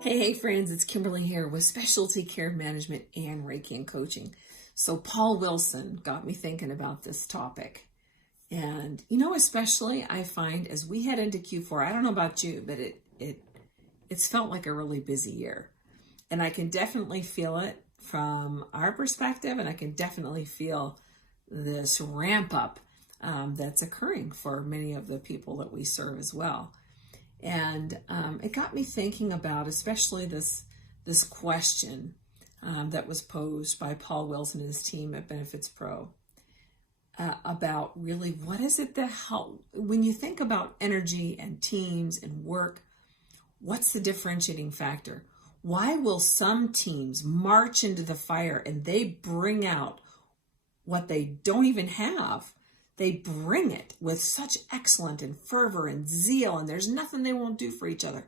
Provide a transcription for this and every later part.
Hey, friends, it's Kimberly here with Specialty Care Management and Reiki and Coaching. So Paul Wilson got me thinking about this topic. And, especially I find as we head into Q4, I don't know about you, but it's felt like a really busy year. And I can definitely feel it from our perspective, and I can definitely feel this ramp up that's occurring for many of the people that we serve as well. And it got me thinking about especially this question that was posed by Paul Wilson and his team at Benefits Pro about really what is it that when you think about energy and teams and work, what's the differentiating factor? Why will some teams march into the fire and they bring out what they don't even have? They bring it with such excellence and fervor and zeal, and there's nothing they won't do for each other.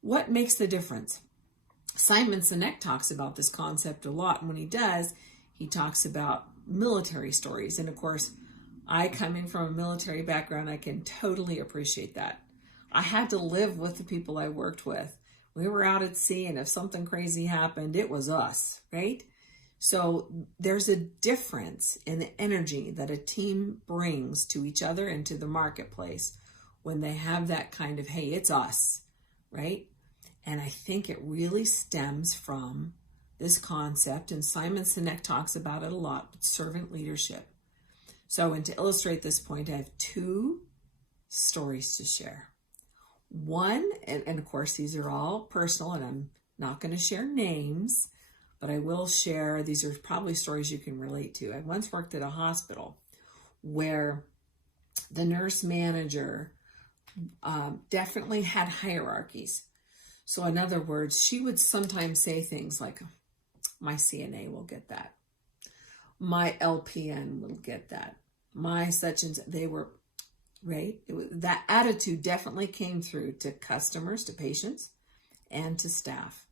What makes the difference? Simon Sinek talks about this concept a lot, and when he does, he talks about military stories. And of course, I coming from a military background, I can totally appreciate that. I had to live with the people I worked with. We were out at sea, and if something crazy happened, it was us, right? So there's a difference in the energy that a team brings to each other and to the marketplace when they have that kind of, hey, it's us, right? And I think it really stems from this concept, and Simon Sinek talks about it a lot, servant leadership. So, and to illustrate this point, I have two stories to share. One, and of course, these are all personal, and I'm not going to share names, but I will share, these are probably stories you can relate to. I once worked at a hospital where the nurse manager definitely had hierarchies. So in other words, she would sometimes say things like, my CNA will get that. My LPN will get that. My such and such, they were, right? That attitude definitely came through to customers, to patients, and to staff.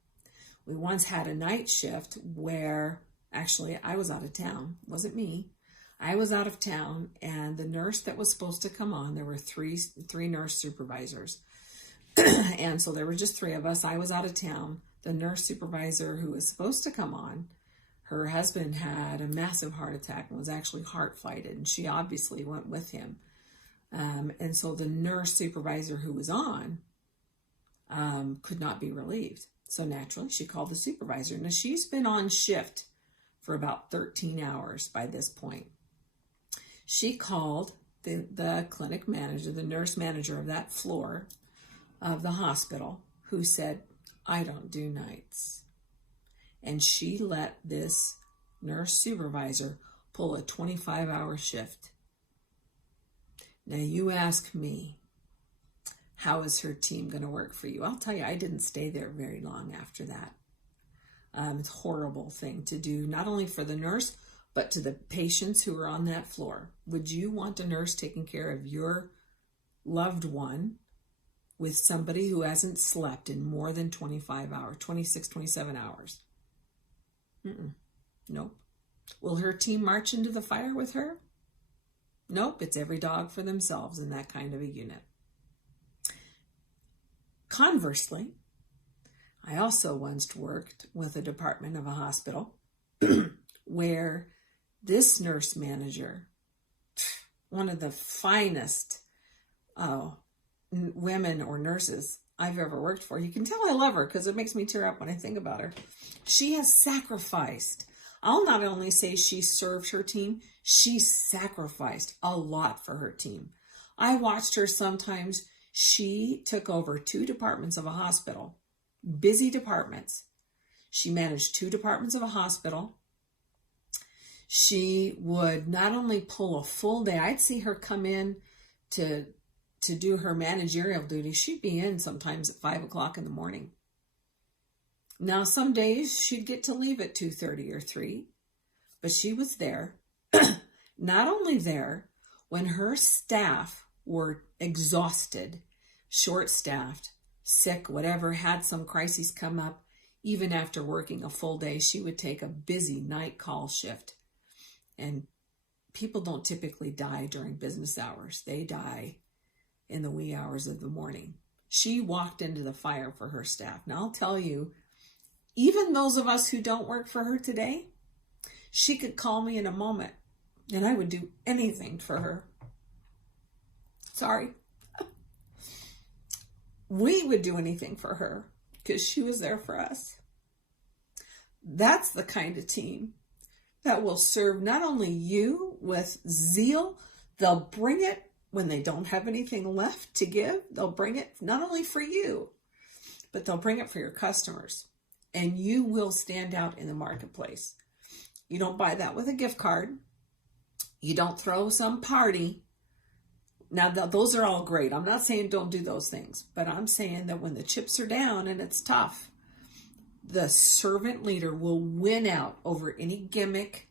We once had a night shift where actually I was out of town. It wasn't me. I was out of town, and the nurse that was supposed to come on, there were three nurse supervisors. And so there were just three of us. I was out of town. The nurse supervisor who was supposed to come on, her husband had a massive heart attack and was actually heart fighted, and she obviously went with him. And so the nurse supervisor who was on could not be relieved. So naturally, she called the supervisor. Now, she's been on shift for about 13 hours by this point. She called the clinic manager, the nurse manager of that floor of the hospital, who said, I don't do nights. And she let this nurse supervisor pull a 25-hour shift. Now, you ask me, how is her team going to work for you? I'll tell you, I didn't stay there very long after that. It's a horrible thing to do, not only for the nurse, but to the patients who are on that floor. Would you want a nurse taking care of your loved one with somebody who hasn't slept in more than 25 hours, 26, 27 hours? Nope. Will her team march into the fire with her? Nope, it's every dog for themselves in that kind of a unit. Conversely, I also once worked with a department of a hospital where this nurse manager, one of the finest women or nurses I've ever worked for, you can tell I love her because it makes me tear up when I think about her. She has sacrificed. I'll not only say she served her team, she sacrificed a lot for her team. I watched her sometimes. She took over 2 departments of a hospital, busy departments. She managed 2 departments of a hospital. She would not only pull a full day, I'd see her come in to do her managerial duties. She'd be in sometimes at 5 o'clock in the morning. Now, some days she'd get to leave at 2:30 or 3, but she was there. Not only there, when her staff were exhausted, short-staffed, sick, whatever, had some crises come up, even after working a full day, she would take a busy night call shift. And people don't typically die during business hours. They die in the wee hours of the morning. She walked into the fire for her staff. Now, I'll tell you, even those of us who don't work for her today, she could call me in a moment and I would do anything for her. Sorry. We would do anything for her because she was there for us. That's the kind of team that will serve not only you with zeal, they'll bring it when they don't have anything left to give. They'll bring it not only for you, but they'll bring it for your customers. And you will stand out in the marketplace. You don't buy that with a gift card. You don't throw some party. Now, those are all great. I'm not saying don't do those things, but I'm saying that when the chips are down and it's tough, the servant leader will win out over any gimmick,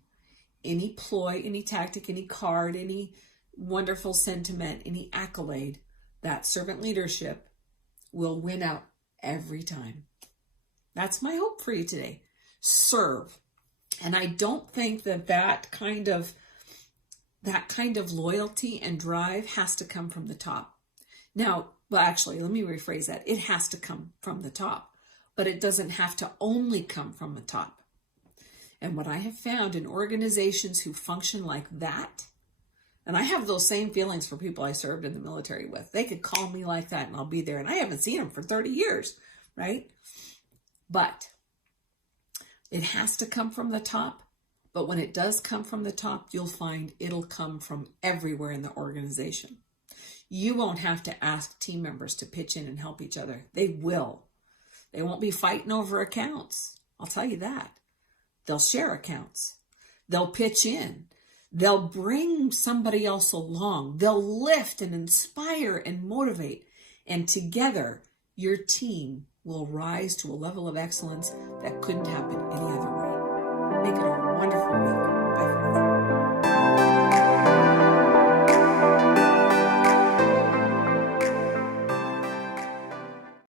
any ploy, any tactic, any card, any wonderful sentiment, any accolade. That servant leadership will win out every time. That's my hope for you today. Serve. And I don't think that kind of loyalty and drive has to come from the top. Now, well, actually, let me rephrase that. It has to come from the top, but it doesn't have to only come from the top. And what I have found in organizations who function like that, and I have those same feelings for people I served in the military with. They could call me like that and I'll be there. And I haven't seen them for 30 years, right? But it has to come from the top. But when it does come from the top, you'll find it'll come from everywhere in the organization. You won't have to ask team members to pitch in and help each other. They will. They won't be fighting over accounts. I'll tell you that. They'll share accounts. They'll pitch in. They'll bring somebody else along. They'll lift and inspire and motivate. And together, your team will rise to a level of excellence that couldn't happen